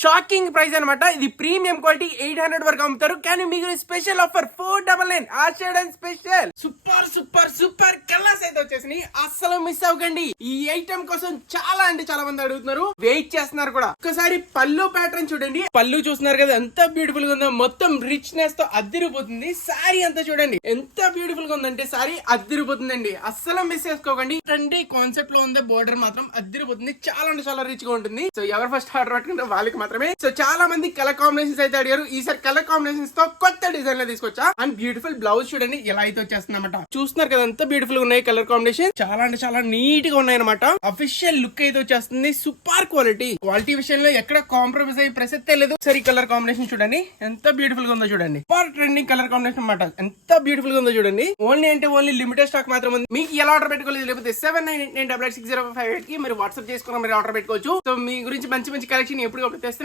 Shocking price అనమాట. ఇది premium quality 800 వరకు అమ్ముతారు. కానీ మీకు స్పెషల్ ఆఫర్ 499 ఆషాఢం special. Super super super colours అయితే వచ్చేసినాయి. అస్సలు మిస్ అవ్వకండి. ఈ ఐటమ్ కోసం చాలా అంటే చాలా మంది అడుగుతున్నారు, వెయిట్ చేస్తున్నారు కూడా. ఒకసారి పళ్ళు ప్యాటర్న్ చూడండి. పళ్ళు చూస్తున్నారు కదా ఎంత బ్యూటిఫుల్ గా ఉందో. మొత్తం రిచ్నెస్ తో అద్దిరిపోతుంది. సారీ అంతా చూడండి ఎంత బ్యూటిఫుల్ గా ఉందంటే సారీ అద్దిరిపోతుందండి. అస్సలు మిస్ చేసుకోకండి. ట్రెండీ కాన్సెప్ట్ లో ఉంది. బోర్డర్ మాత్రం అద్దిరిపోతుంది. చాలా అంటే చాలా రిచ్ గా ఉంటుంది. సో ఎవరు ఫస్ట్ ఆర్డర్ పెట్టుకుంటారో వాళ్ళకి మాత్రమే. సో చాలా మంది కలర్ కాంబినేషన్స్ అయితే అడిగారు. ఈసారి కలర్ కాంబినేషన్స్ తో కొత్త డిజైన్ లో తీసుకొచ్చా. అండ్ బ్యూటిఫుల్ బ్లౌజ్ చూడండి ఎలా అయితే వచ్చేస్తుంది అనమాట. చూస్తున్నారు కదా ఎంత బ్యూటిఫుల్ గా ఉన్నాయి కలర్ కాంబినేషన్. చాలా అంటే చాలా నీట్ గా ఉన్నాయి అనమాట. అఫీషియల్ లుక్ అయితే వచ్చేస్తుంది. సూపర్ క్వాలిటీ విషయంలో ఎక్కడ కాంప్రమైజ్ అయ్యి ప్రసక్తే లేదు. సరే కలర్ కాంబినేషన్ చూడండి ఎంత బ్యూటిఫుల్ గా ఉందో చూడండి. సూపర్ ట్రెండింగ్ కలర్ కాంబినేషన్ అనమాట. ఎంత బ్యూటిఫుల్ గా ఉందో చూడండి. ఓన్లీ లిమిటెడ్ స్టాక్ మాత్రం ఉంది. మీకు ఎలా ఆర్డర్ పెట్టుకోలేదు లేకపోతే 79886605 కి మీరు వాట్సాప్ చేసుకున్నా మీరు ఆర్డర్ పెట్టుకోవచ్చు. సో మీ గురించి మంచి మంచి కలెక్షన్ ఎప్పుడు తెస్తాను.